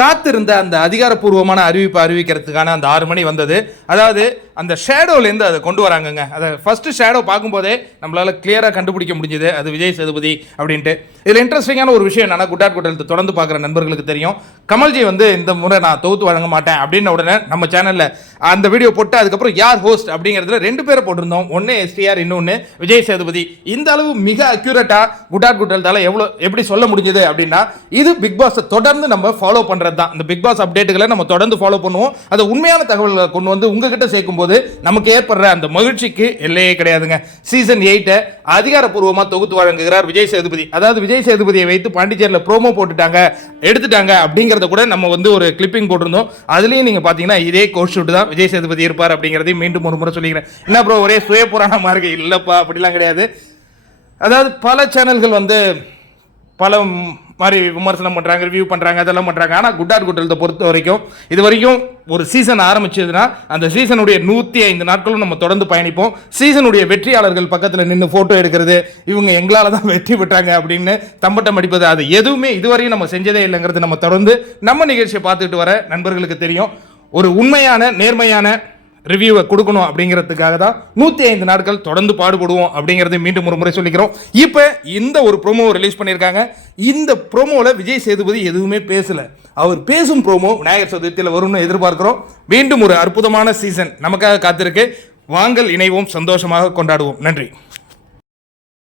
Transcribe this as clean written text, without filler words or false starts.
காத்திருந்த அந்த அதிகாரப்பூர்வமான அறிவிப்பு அறிவிக்கிறதுக்கான அந்த 6 மணி வந்தது. அதாவது அந்த ஷேடோலேருந்து அதை கொண்டு வராங்கங்க. அதை ஃபஸ்ட்டு ஷேடோ பார்க்கும்போதே நம்மளால் கிளியராக கண்டுபிடிக்க முடிஞ்சுது அது விஜய் சேதுபதி அப்படின்ட்டு. இதில் இன்ட்ரெஸ்டிங்கான ஒரு விஷயம் என்னன்னா, குட்டாட் குட்டலத்தை தொடர்ந்து பார்க்குற நண்பர்களுக்கு தெரியும், கமல்ஜி வந்து இந்த முறை நான் தொகுத்து வழங்க மாட்டேன் அப்படின்ன உடனே நம்ம சேனலில் அந்த வீடியோ போட்டு அதுக்கப்புறம் யார் ஹோஸ்ட் அப்படிங்கிறதுல 2 பேரை போட்டிருந்தோம். ஒன்று STR, இன்னொன்று விஜய் சேதுபதி. இந்த அளவு மிக அக்யூரேட்டாக குட்டாட் குட்டலத்தால் எப்படி சொல்ல முடிஞ்சது அப்படின்னா, இது பிக் பாஸை தொடர்ந்து நம்ம ஃபாலோ பண்ணுறது தான். இந்த பிக் பாஸ் அப்டேட்டுகளை நம்ம தொடர்ந்து ஃபாலோ பண்ணுவோம். அது உண்மையான தகவல்களை கொண்டு வந்து உங்ககிட்ட சேர்க்கும் போது நமக்கு ஏற்படுற அந்த மகிழ்ச்சிக்கு எல்லையே கிடையாதுங்க. சீசன் 8 அதிகாரப்பூர்வமாக தொகுத்து வழங்குகிறார் விஜய் சேதுபதி. அதாவது விஜய் சேதுபதியை வைத்து பாண்டிச்சேரியில் ப்ரோமோ போட்டுட்டாங்க, எடுத்துட்டாங்க அப்படிங்கிறத கூட நம்ம வந்து ஒரு கிளிப்பிங் போட்டிருந்தோம். அதுலேயும் நீங்கள் பார்த்தீங்கன்னா இதே கோட் ஷூட் தான் விஜய் சேதுபதி இருப்பார் அப்படிங்கிறதையும் மீண்டும் ஒரு முறை சொல்லிக்கிறேன். என்ன ப்ரோ ஒரே சுய புராணமாக இருக்கு? இல்லைப்பா, அப்படிலாம் கிடையாது. அதாவது பல சேனல்கள் வந்து பல மாதிரி விமர்சனம் பண்ணுறாங்க, ரிவ்யூ பண்ணுறாங்க, அதெல்லாம் பண்ணுறாங்க. ஆனால் குட்டாட் குட்டலத்தை பொறுத்த வரைக்கும் இது வரைக்கும் ஒரு சீசன் ஆரம்பிச்சதுன்னா அந்த சீசனுடைய 105 நாட்களும் நம்ம தொடர்ந்து பயணிப்போம். சீசனுடைய வெற்றியாளர்கள் பக்கத்தில் நின்று ஃபோட்டோ எடுக்கிறது, இவங்க எங்களால் தான் வெற்றி பெற்றாங்க அப்படின்னு தம்பட்டம் அடிப்பது, அது எதுவுமே இதுவரையும் நம்ம செஞ்சதே இல்லைங்கிறது நம்ம தொடர்ந்து நம்ம நிகழ்ச்சியை பார்த்துட்டு வர நண்பர்களுக்கு தெரியும். ஒரு உண்மையான நேர்மையான ரிவ்யூவை கொடுக்கணும் அப்படிங்கிறதுக்காக தான் 105 நாட்கள் தொடர்ந்து பாடுபடுவோம் அப்படிங்கிறத மீண்டும் ஒரு முறை சொல்லிக்கிறோம். இப்போ இந்த ஒரு ப்ரோமோ ரிலீஸ் பண்ணியிருக்காங்க. இந்த ப்ரோமோவில் விஜய் சேதுபதி எதுவுமே பேசலை. அவர் பேசும் ப்ரோமோ விநாயகர் சதுர்த்தியில் வரும்னு எதிர்பார்க்கிறோம். மீண்டும் ஒரு அற்புதமான சீசன் நமக்காக காத்திருக்கு. வாங்கள் இணைவோம், சந்தோஷமாக கொண்டாடுவோம். நன்றி.